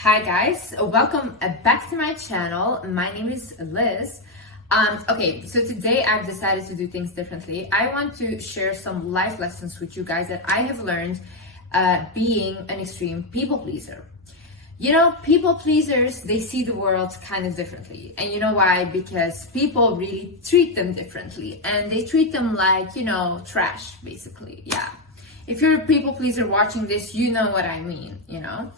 Hi guys, welcome back to my channel. My name is Liz. Okay, so today I've decided to do things differently. I want to share some life lessons with you guys that I have learned being an extreme people pleaser. You know, people pleasers, they see the world kind of differently. And you know why? Because people really treat them differently. And they treat them like, you know, trash, basically. Yeah. If you're a people pleaser watching this, you know what I mean, you know.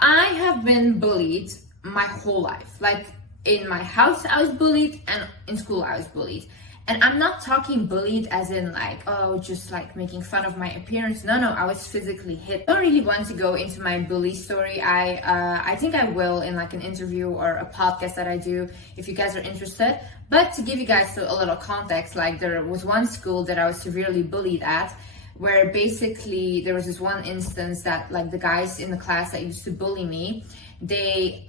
I have been bullied my whole life. Like in my house, I was bullied, and in school, I was bullied. And I'm not talking bullied as in like, oh, just like making fun of my appearance. No, I was physically hit. I don't really want to go into my bully story. I think I will in like an interview or a podcast that I do if you guys are interested. But to give you guys a little context, like there was one school that I was severely bullied at, where basically there was this one instance that like the guys in the class that used to bully me, they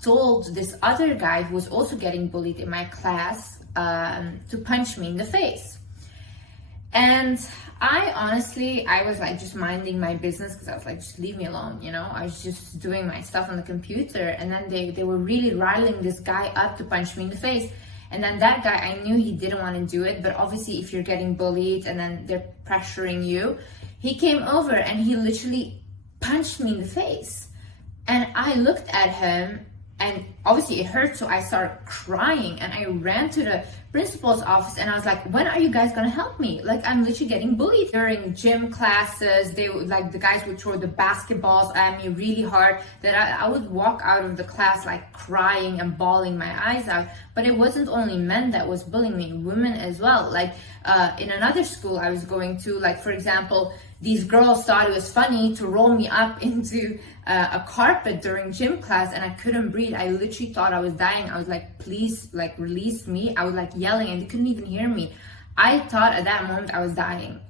told this other guy who was also getting bullied in my class to punch me in the face. And I was like just minding my business because I was like, just leave me alone, you know. I was just doing my stuff on the computer, and then they were really riling this guy up to punch me in the face. And then that guy, I knew he didn't want to do it, but obviously if you're getting bullied and then they're pressuring you, he came over and he literally punched me in the face. And I looked at him, and obviously it hurt, so I started crying, and I ran to the principal's office, and I was like, when are you guys gonna help me? Like, I'm literally getting bullied. During gym classes, they would, like, the guys would throw the basketballs at me really hard, that I would walk out of the class like crying and bawling my eyes out. But it wasn't only men that was bullying me, women as well. Like in another school I was going to, like, for example, these girls thought it was funny to roll me up into a carpet during gym class, and I couldn't breathe. I literally thought I was dying. I was like, please, like, release me. I was like yelling, and they couldn't even hear me. I thought at that moment I was dying.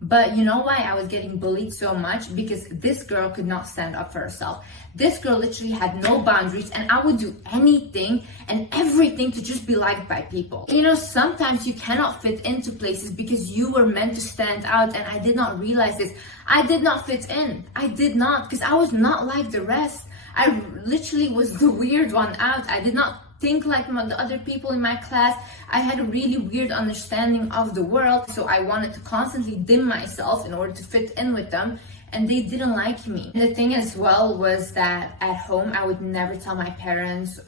But you know why I was getting bullied so much? Because this girl could not stand up for herself. This girl literally had no boundaries, and I would do anything and everything to just be liked by people. You know, sometimes you cannot fit into places because you were meant to stand out, and I did not realize this. I did not fit in. I did not, because I was not like the rest. I literally was the weird one out. I did not think like the other people in my class. I had a really weird understanding of the world, so I wanted to constantly dim myself in order to fit in with them, and they didn't like me. And the thing as well was that at home I would never tell my parents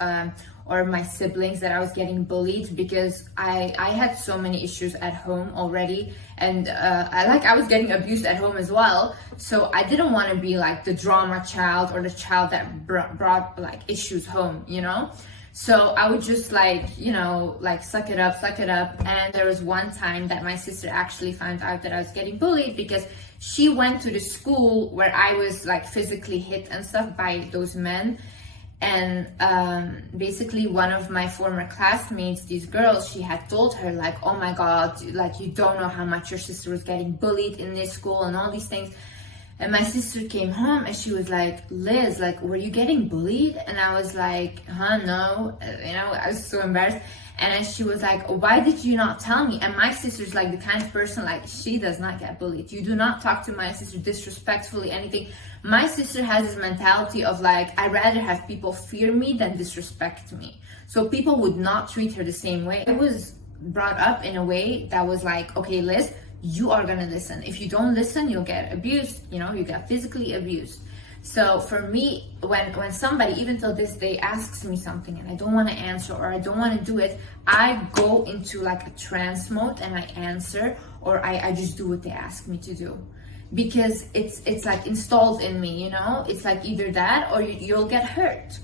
or my siblings that I was getting bullied, because I had so many issues at home already, and I was getting abused at home as well. So I didn't want to be like the drama child or the child that brought like issues home, you know. So I would just like, you know, like suck it up. And there was one time that my sister actually found out that I was getting bullied, because she went to the school where I was like physically hit and stuff by those men. And basically one of my former classmates, these girls, she had told her like, oh my God, like, you don't know how much your sister was getting bullied in this school and all these things. And my sister came home and she was like, Liz, like, were you getting bullied? And I was like, no, you know, I was so embarrassed. And then she was like, why did you not tell me? And my sister's like the kind of person, like, she does not get bullied. You do not talk to my sister disrespectfully, anything. My sister has this mentality of like, I'd rather have people fear me than disrespect me. So people would not treat her the same way. I was brought up in a way that was like, okay, Liz, you are gonna listen. If you don't listen, you'll get abused, you know, you get physically abused. So for me, when somebody, even till this day, asks me something and I don't want to answer or I don't want to do it, I go into like a trance mode and I answer, or I just do what they ask me to do. Because it's like installed in me, you know. It's like either that or you'll get hurt.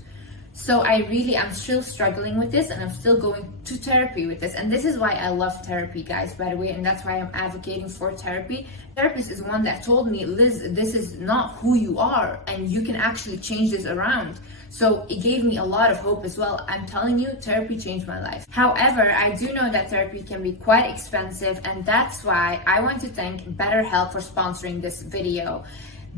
So I'm still struggling with this, and I'm still going to therapy with this. And this is why I love therapy, guys, by the way, and that's why I'm advocating for therapy. Therapist is one that told me, Liz, this is not who you are, and you can actually change this around. So it gave me a lot of hope as well. I'm telling you, therapy changed my life. However, I do know that therapy can be quite expensive, and that's why I want to thank BetterHelp for sponsoring this video.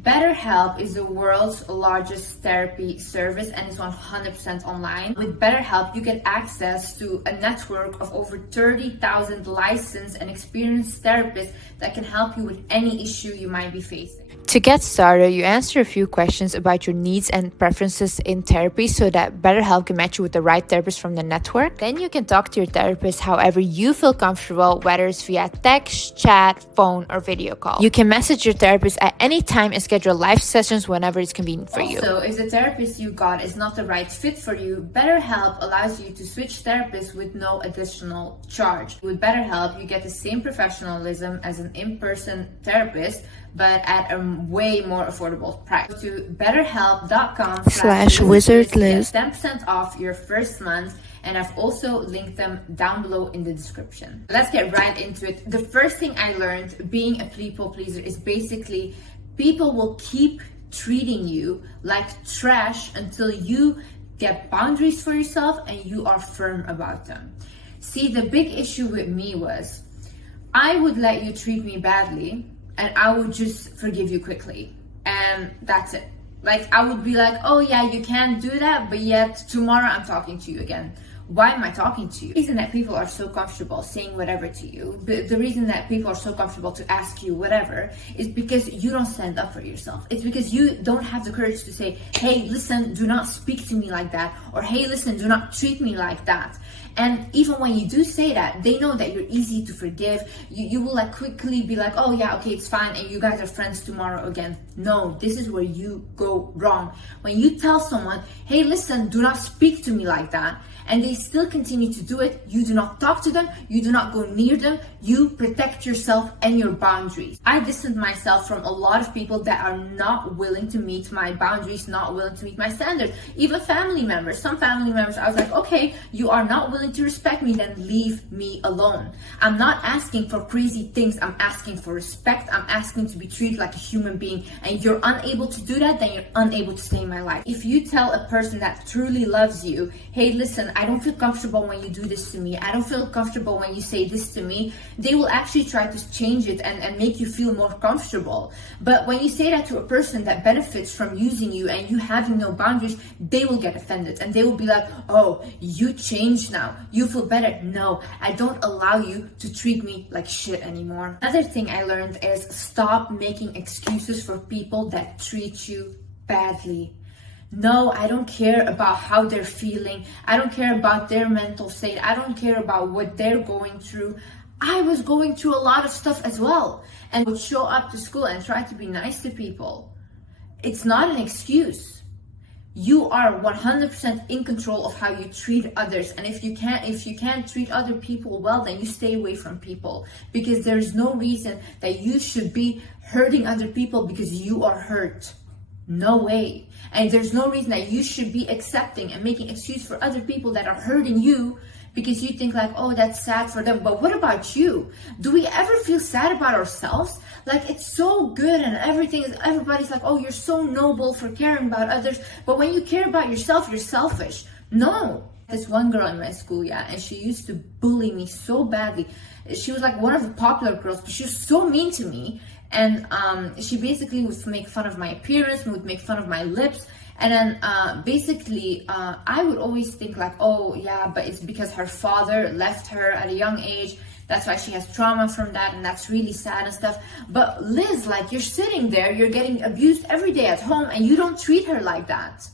BetterHelp is the world's largest therapy service, and it's 100% online. With BetterHelp, you get access to a network of over 30,000 licensed and experienced therapists that can help you with any issue you might be facing. To get started, you answer a few questions about your needs and preferences in therapy so that BetterHelp can match you with the right therapist from the network. Then you can talk to your therapist however you feel comfortable, whether it's via text, chat, phone, or video call. You can message your therapist at any time and schedule live sessions whenever it's convenient for you. So if the therapist you got is not the right fit for you, BetterHelp allows you to switch therapists with no additional charge. With BetterHelp, you get the same professionalism as an in-person therapist, but at a way more affordable price. Go to betterhelp.com/wizardliz. 10% off your first month, and I've also linked them down below in the description. Let's get right into it. The first thing I learned being a people pleaser is basically people will keep treating you like trash until you get boundaries for yourself and you are firm about them. See, the big issue with me was I would let you treat me badly and I would just forgive you quickly. And that's it. Like, I would be like, oh yeah, you can't do that, but yet tomorrow I'm talking to you again. Why am I talking to you? The reason that people are so comfortable saying whatever to you, the reason that people are so comfortable to ask you whatever, is because you don't stand up for yourself. It's because you don't have the courage to say, hey, listen, do not speak to me like that. Or hey, listen, do not treat me like that. And even when you do say that, they know that you're easy to forgive. You will like quickly be like, oh yeah, okay, it's fine. And you guys are friends tomorrow again. No, this is where you go wrong. When you tell someone, hey, listen, do not speak to me like that, and they still continue to do it, you do not talk to them, you do not go near them, you protect yourself and your boundaries. I distanced myself from a lot of people that are not willing to meet my boundaries, not willing to meet my standards. Even family members. Some family members, I was like, okay, you are not willing to respect me, then leave me alone. I'm not asking for crazy things, I'm asking for respect, I'm asking to be treated like a human being, and you're unable to do that, then you're unable to stay in my life. If you tell a person that truly loves you, hey, listen, I don't feel comfortable when you do this to me, I don't feel comfortable when you say this to me, they will actually try to change it and make you feel more comfortable. But when you say that to a person that benefits from using you and you having no boundaries, they will get offended and they will be like, oh, you changed now, you feel better. No, I don't allow you to treat me like shit anymore. Another thing I learned is stop making excuses for people that treat you badly. No, I don't care about how they're feeling. I don't care about their mental state. I don't care about what they're going through. I was going through a lot of stuff as well, and would show up to school and try to be nice to people. It's not an excuse. You are 100% in control of how you treat others, and if you can't treat other people well, then you stay away from people, because there's no reason that you should be hurting other people because you are hurt. No way. And there's no reason that you should be accepting and making excuse for other people that are hurting you because you think like, oh, that's sad for them. But what about you? Do we ever feel sad about ourselves? Like, it's so good and everybody's like, oh, you're so noble for caring about others. But when you care about yourself, you're selfish. No. This one girl in my school, yeah, and she used to bully me so badly. She was like one of the popular girls, but she was so mean to me. And she basically would make fun of my appearance, would make fun of my lips. And then basically I would always think like, oh yeah, but it's because her father left her at a young age. That's why she has trauma from that, and that's really sad and stuff. But Liz, like, you're sitting there, you're getting abused every day at home, and you don't treat her like that.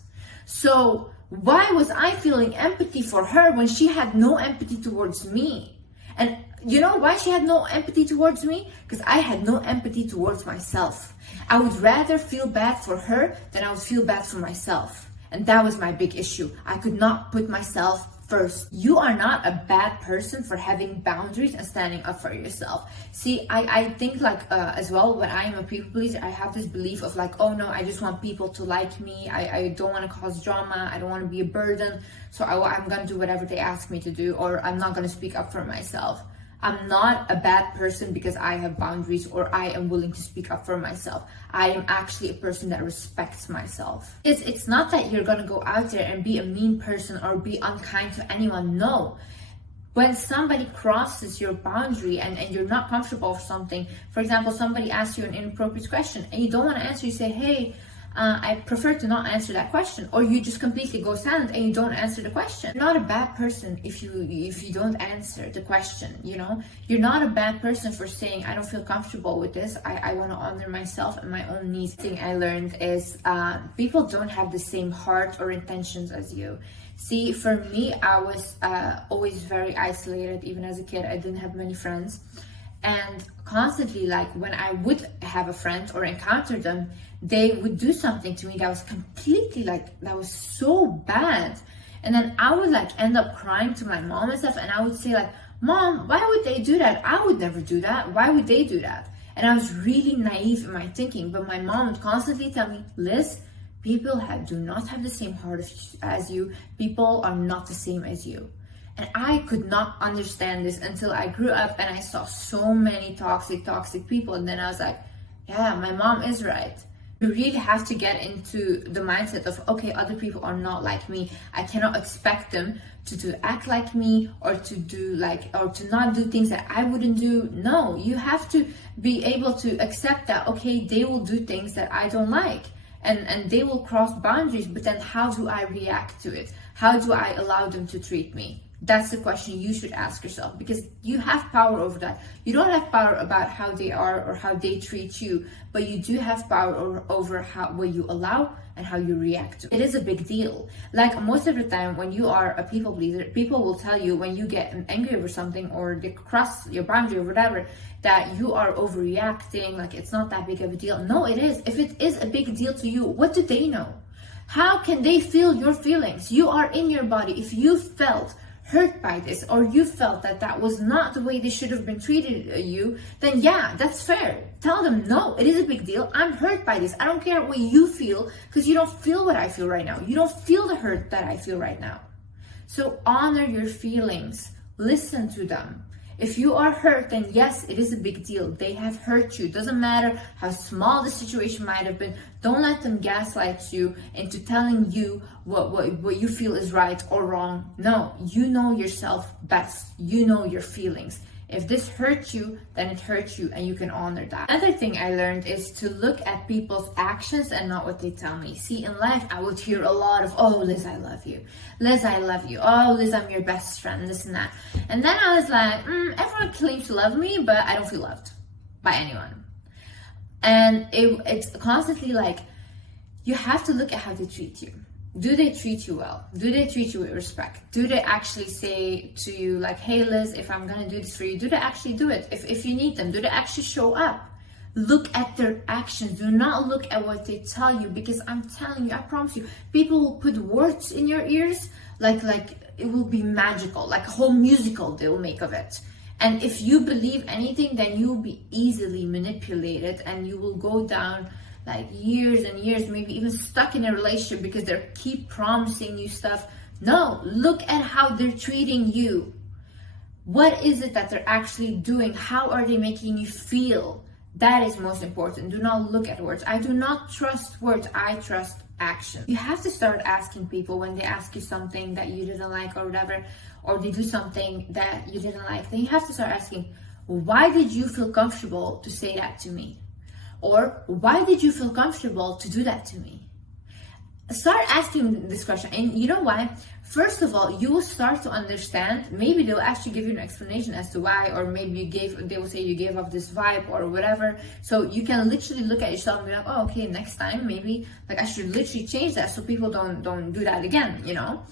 So why was I feeling empathy for her when she had no empathy towards me? And you know why she had no empathy towards me? Because I had no empathy towards myself. I would rather feel bad for her than I would feel bad for myself. And that was my big issue. I could not put myself first. You are not a bad person for having boundaries and standing up for yourself. See, I think like as well, when I am a people pleaser, I have this belief of like, oh no, I just want people to like me. I don't want to cause drama. I don't want to be a burden. So I'm going to do whatever they ask me to do, or I'm not going to speak up for myself. I'm not a bad person because I have boundaries or I am willing to speak up for myself. I am actually a person that respects myself. It's not that you're gonna go out there and be a mean person or be unkind to anyone. No. When somebody crosses your boundary and you're not comfortable with something, for example, somebody asks you an inappropriate question and you don't want to answer, you say, hey, I prefer to not answer that question. Or you just completely go silent and you don't answer the question. You're not a bad person if you don't answer the question, you know? You're not a bad person for saying, I don't feel comfortable with this. I want to honor myself and my own needs. The thing I learned is people don't have the same heart or intentions as you. See, for me, I was always very isolated. Even as a kid, I didn't have many friends. And constantly, like when I would have a friend or encounter them, they would do something to me that was completely like, that was so bad. And then I would like end up crying to my mom and stuff. And I would say like, Mom, why would they do that? I would never do that. Why would they do that? And I was really naive in my thinking. But my mom would constantly tell me, Liz, people do not have the same heart as you. People are not the same as you. And I could not understand this until I grew up and I saw so many toxic people. And then I was like, yeah, my mom is right. You really have to get into the mindset of, okay, other people are not like me. I cannot expect them to act like me or to not do things that I wouldn't do. No, you have to be able to accept that, okay, they will do things that I don't like. And they will cross boundaries, but then how do I react to it? How do I allow them to treat me? That's the question you should ask yourself, because you have power over that. You don't have power about how they are or how they treat you, but you do have power over what you allow and how you react to it. It is a big deal. Like most of the time when you are a people pleaser, people will tell you when you get angry over something or they cross your boundary or whatever, that you are overreacting, like it's not that big of a deal. No, it is. If it is a big deal to you, what do they know? How can they feel your feelings? You are in your body. If you felt hurt by this, or you felt that was not the way they should have been treated you, then yeah, that's fair. Tell them, no, it is a big deal. I'm hurt by this. I don't care what you feel, because you don't feel what I feel right now. You don't feel the hurt that I feel right now. So honor your feelings. Listen to them. If you are hurt, then yes, it is a big deal. They have hurt you. Doesn't matter how small the situation might have been. Don't let them gaslight you into telling you what you feel is right or wrong. No, you know yourself best. You know your feelings. If this hurts you, then it hurts you, and you can honor that. Another thing I learned is to look at people's actions and not what they tell me. See, in life, I would hear a lot of, oh, Liz, I love you. Liz, I love you. Oh, Liz, I'm your best friend, this and that. And then I was like, everyone claims to love me, but I don't feel loved by anyone. And it's constantly like, you have to look at how they treat you. Do they treat you well? Do they treat you with respect? Do they actually say to you like, hey Liz, if I'm gonna do this for you, do they actually do it? If you need them, do they actually show up? Look at their actions. Do not look at what they tell you, because I'm telling you, I promise you, people will put words in your ears like it will be magical, like a whole musical they will make of it. And if you believe anything, then you will be easily manipulated, and you will go down like years and years, maybe even stuck in a relationship because they keep promising you stuff. No, look at how they're treating you. What is it that they're actually doing? How are they making you feel? That is most important. Do not look at words. I do not trust words. I trust action. You have to start asking people when they ask you something that you didn't like or whatever, or they do something that you didn't like. Then you have to start asking, why did you feel comfortable to say that to me? Or why did you feel comfortable to do that to me? Start asking this question. And you know why? First of all, you will start to understand. Maybe they'll actually give you an explanation as to why, or maybe they will say you gave off this vibe or whatever. So you can literally look at yourself and be like, oh, okay, next time maybe like I should literally change that so people don't do that again, you know?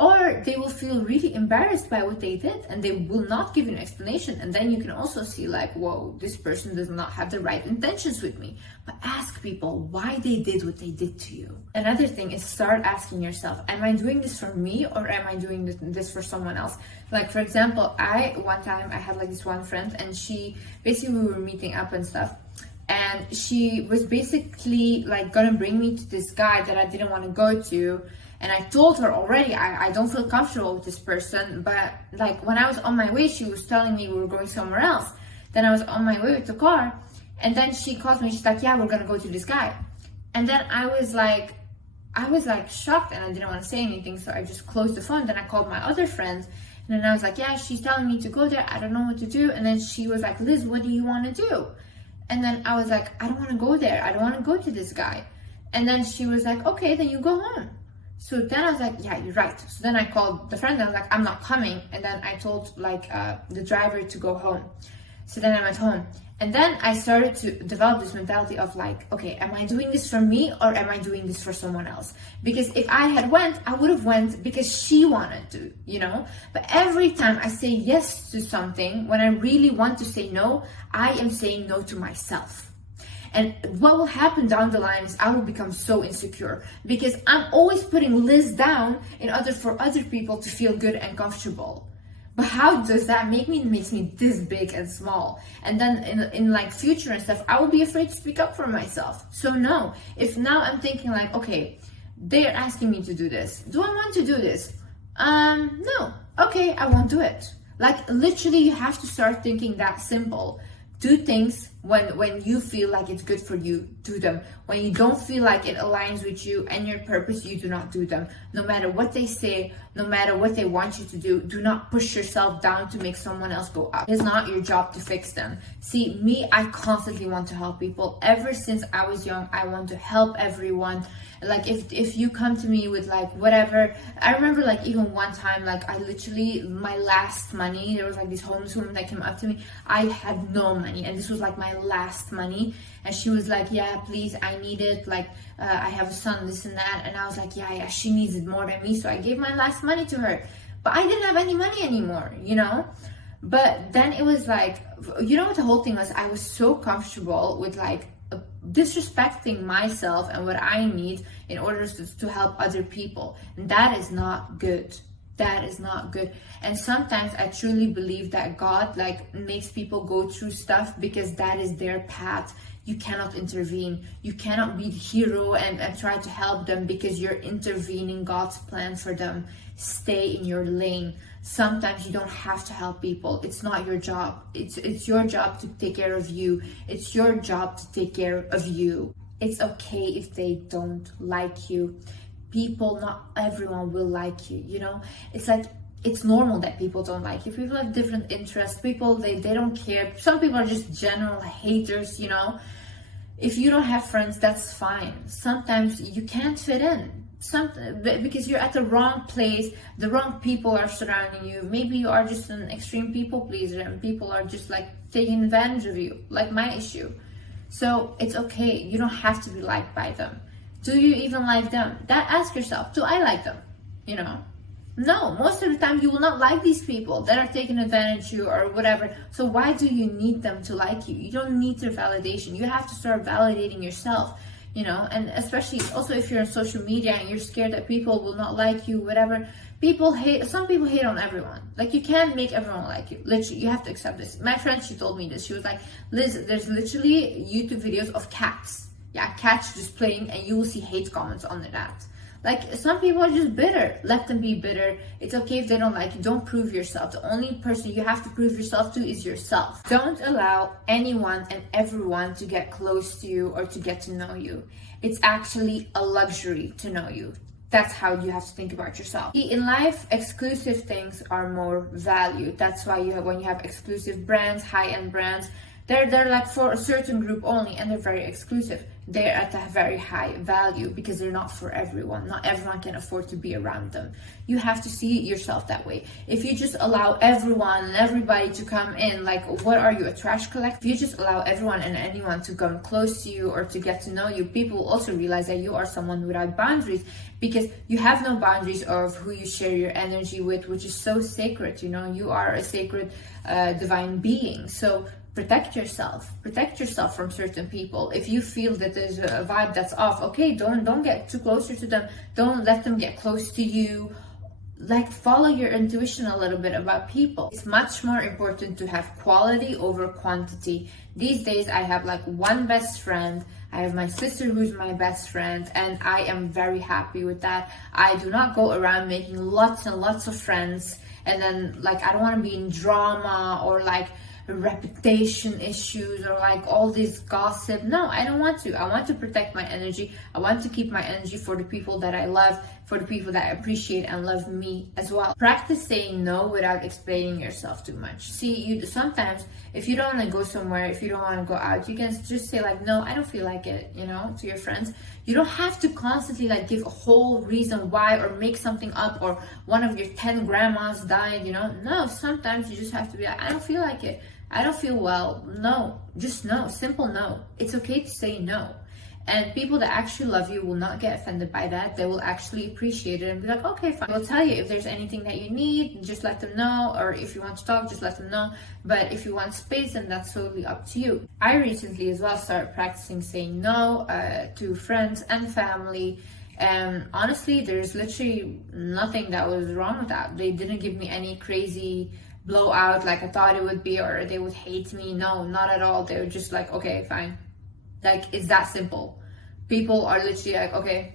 Or they will feel really embarrassed by what they did and they will not give you an explanation. And then you can also see like, whoa, this person does not have the right intentions with me. But ask people why they did what they did to you. Another thing is start asking yourself, am I doing this for me or am I doing this for someone else? Like, for example, one time I had like this one friend, and we were meeting up and stuff. And she was basically like gonna bring me to this guy that I didn't want to go to. And I told her already, I don't feel comfortable with this person. But like when I was on my way, she was telling me we were going somewhere else. Then I was on my way with the car. And then she calls me, she's like, yeah, we're going to go to this guy. And then I was like shocked, and I didn't want to say anything. So I just closed the phone. Then I called my other friend. And then I was like, yeah, she's telling me to go there. I don't know what to do. And then she was like, Liz, what do you want to do? And then I was like, I don't want to go there. I don't want to go to this guy. And then she was like, okay, then you go home. So then I was like, yeah, you're right. So then I called the friend and I was like, I'm not coming. And then I told like the driver to go home. So then I went home. And then I started to develop this mentality of like, okay, am I doing this for me or am I doing this for someone else? Because if I had went, I would have went because she wanted to, you know? But every time I say yes to something, when I really want to say no, I am saying no to myself. And what will happen down the line is I will become so insecure because I'm always putting Liz down in order for other people to feel good and comfortable. But how does that make me? It makes me this big and small. And then in like future and stuff, I will be afraid to speak up for myself. So no, if now I'm thinking like, okay, they're asking me to do this. Do I want to do this? No. Okay, I won't do it. Like literally you have to start thinking that simple. Do things when you feel like it's good for you, do them. When you don't feel like it aligns with you and your purpose, you do not do them. No matter what they say, no matter what they want you to do not push yourself down to make someone else go up. It's not your job to fix them. See, me, I constantly want to help people. Ever since I was young, I want to help everyone. Like if you come to me with like whatever, I remember like even one time, like I literally, my last money, there was like this homeless woman that came up to me. I had no money and this was like my last money. And she was like, yeah, please, I need it. Like, I have a son, this and that. And I was like, yeah, she needs it more than me. So I gave my last money to her. But I didn't have any money anymore, you know? But then it was like, you know what the whole thing was? I was so comfortable with like disrespecting myself and what I need in order to help other people. And that is not good. That is not good. And sometimes I truly believe that God like makes people go through stuff because that is their path. You cannot intervene. You cannot be the hero and try to help them because you're intervening God's plan for them. Stay in your lane. Sometimes you don't have to help people. It's not your job. It's your job to take care of you. It's your job to take care of you. It's okay if they don't like you. People, not everyone will like you, you know? It's like, it's normal that people don't like you. People have different interests. People, they don't care. Some people are just general haters, you know? If you don't have friends, that's fine. Sometimes you can't fit in. Because you're at the wrong place, the wrong people are surrounding you. Maybe you are just an extreme people pleaser and people are just like taking advantage of you, like my issue. So it's okay. You don't have to be liked by them. Do you even like them? Ask yourself, do I like them? You know? No, most of the time you will not like these people that are taking advantage of you or whatever. So why do you need them to like you? You don't need their validation. You have to start validating yourself, you know? And especially also if you're on social media and you're scared that people will not like you, whatever. Some people hate on everyone. Like you can't make everyone like you. Literally, you have to accept this. My friend, she told me this. She was like, Liz, there's literally YouTube videos of cats. Yeah, cats just playing and you will see hate comments under that. Like some people are just bitter. Let them be bitter. It's okay if they don't like you. Don't prove yourself. The only person you have to prove yourself to is yourself. Don't allow anyone and everyone to get close to you or to get to know you. It's actually a luxury to know you. That's how you have to think about yourself. In life, exclusive things are more valued. That's why when you have exclusive brands, high-end brands, they're like for a certain group only and they're very exclusive. They're at a very high value because they're not for everyone. Not everyone can afford to be around them. You have to see yourself that way. If you just allow everyone and everybody to come in, like what are you, a trash collector? If you just allow everyone and anyone to come close to you or to get to know you, people will also realize that you are someone without boundaries because you have no boundaries of who you share your energy with, which is so sacred, you know, you are a sacred divine being. So protect yourself from certain people. If you feel that there's a vibe that's off, okay, don't get too closer to them. Don't let them get close to you. Like follow your intuition a little bit about people. It's much more important to have quality over quantity. These days I have like one best friend. I have my sister who's my best friend and I am very happy with that. I do not go around making lots and lots of friends and then like I don't want to be in drama or like reputation issues or like all this gossip. No, I don't want to. I want to protect my energy. I want to keep my energy for the people that I love, for the people that appreciate and love me as well. Practice saying no without explaining yourself too much. See, sometimes if you don't want to go somewhere, if you don't want to go out, you can just say like, no, I don't feel like it, you know, to your friends. You don't have to constantly like give a whole reason why, or make something up, or one of your 10 grandmas died, you know. No, sometimes you just have to be like, I don't feel like it, I don't feel well. No, just no, simple no. It's okay to say no. And people that actually love you will not get offended by that. They will actually appreciate it and be like, okay, fine. They'll tell you if there's anything that you need, just let them know. Or if you want to talk, just let them know. But if you want space, then that's totally up to you. I recently as well started practicing saying no to friends and family. And honestly, there's literally nothing that was wrong with that. They didn't give me any crazy blowout like I thought it would be, or they would hate me. No, not at all. They were just like, okay, fine. Like, it's that simple. People are literally like, okay,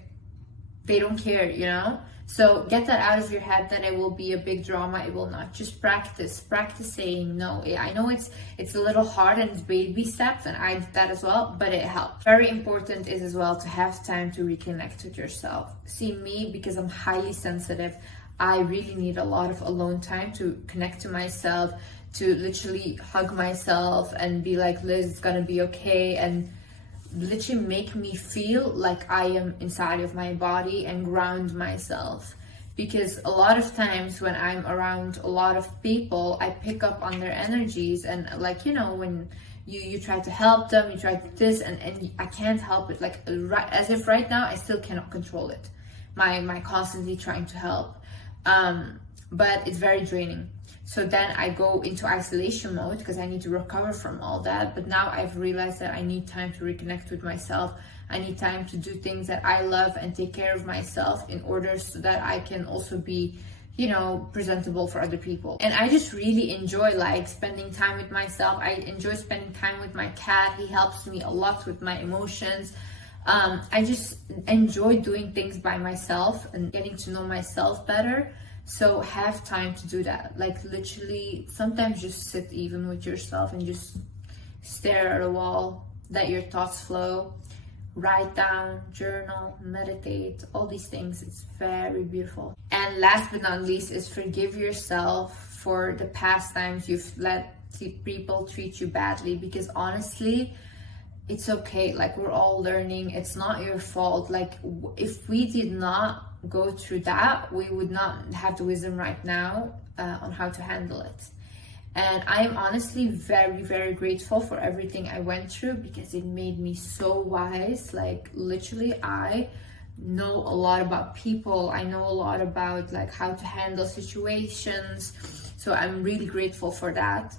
they don't care, you know. So get that out of your head, then it will be a big drama. It will not. Just practice saying no. I know it's a little hard and it's baby steps, and I did that as well, but it helped. Very important is as well to have time to reconnect with yourself. See, me, because I'm highly sensitive, I really need a lot of alone time to connect to myself, to literally hug myself and be like, Liz, it's gonna be okay, and literally make me feel like I am inside of my body and ground myself. Because a lot of times when I'm around a lot of people, I pick up on their energies, and like, you know, when you try to help them, you try to this, and I can't help it. Like, as if right now I still cannot control it, my constantly trying to help, but it's very draining. So then I go into isolation mode because I need to recover from all that. But now I've realized that I need time to reconnect with myself. I need time to do things that I love and take care of myself in order so that I can also be, you know, presentable for other people. And I just really enjoy like spending time with myself. I enjoy spending time with my cat. He helps me a lot with my emotions. I just enjoy doing things by myself and getting to know myself better. So have time to do that. Like, literally, sometimes just sit even with yourself and just stare at a wall, let your thoughts flow, write down, journal, meditate, all these things. It's very beautiful. And last but not least is forgive yourself for the past times you've let people treat you badly, because honestly, it's okay. Like, we're all learning. It's not your fault. Like, if we did not go through that, we would not have the wisdom right now on how to handle it. And I am honestly very, very grateful for everything I went through, because it made me so wise. Like, literally, I know a lot about people. I know a lot about like how to handle situations. So I'm really grateful for that.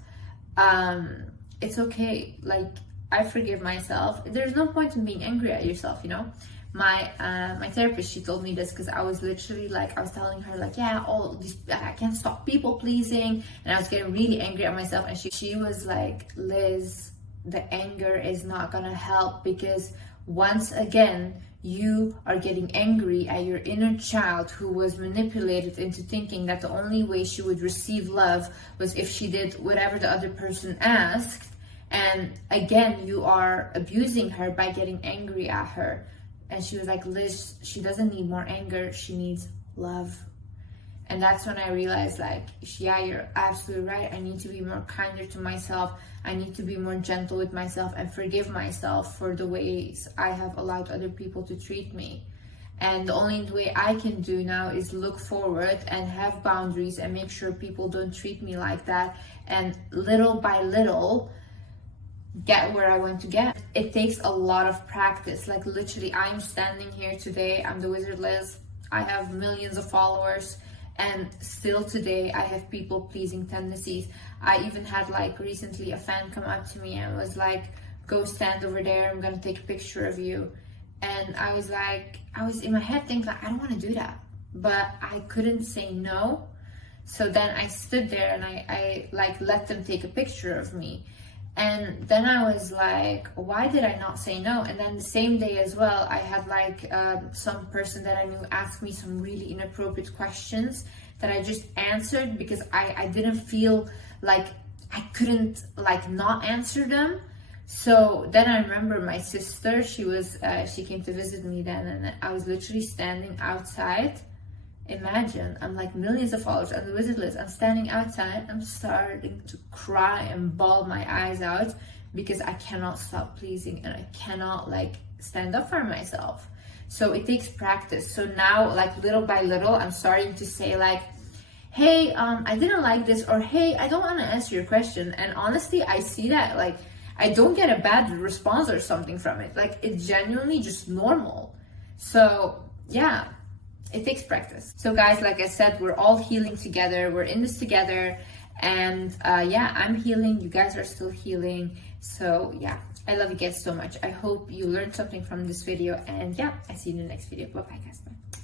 It's okay. Like, I forgive myself. There's no point in being angry at yourself, you know. My therapist, she told me this because I was literally like, I was telling her like, yeah, all these, I can't stop people pleasing, and I was getting really angry at myself. And she was like, Liz, the anger is not gonna help, because once again you are getting angry at your inner child who was manipulated into thinking that the only way she would receive love was if she did whatever the other person asked. And again, you are abusing her by getting angry at her. And she was like, Liz, she doesn't need more anger, she needs love. And that's when I realized, like, yeah, you're absolutely right. I need to be more kinder to myself. I need to be more gentle with myself and forgive myself for the ways I have allowed other people to treat me. And the only way I can do now is look forward and have boundaries and make sure people don't treat me like that. And little by little, get where I want to get. It takes a lot of practice. Like, literally, I'm standing here today, I'm the Wizard Liz, I have millions of followers, and still today I have people pleasing tendencies. I even had like recently a fan come up to me and was like, go stand over there, I'm gonna take a picture of you. And I was like, I was in my head thinking like, I don't want to do that, but I couldn't say no. So then I stood there and I like let them take a picture of me. And then I was like, why did I not say no? And then the same day as well, I had like some person that I knew ask me some really inappropriate questions that I just answered because I didn't feel like I couldn't like not answer them. So then I remember my sister, she came to visit me then, and I was literally standing outside. Imagine, I'm like millions of followers on the Wizard List. I'm standing outside, I'm starting to cry and bawl my eyes out because I cannot stop pleasing and I cannot like stand up for myself. So it takes practice. So now, like little by little, I'm starting to say like, hey, I didn't like this, or hey, I don't want to answer your question. And honestly, I see that like I don't get a bad response or something from it. Like it's genuinely just normal. So yeah, it takes practice. So guys, like I said, we're all healing together. We're in this together. And yeah, I'm healing. You guys are still healing. So yeah, I love you guys so much. I hope you learned something from this video. And yeah, I see you in the next video. Bye bye guys. Bye.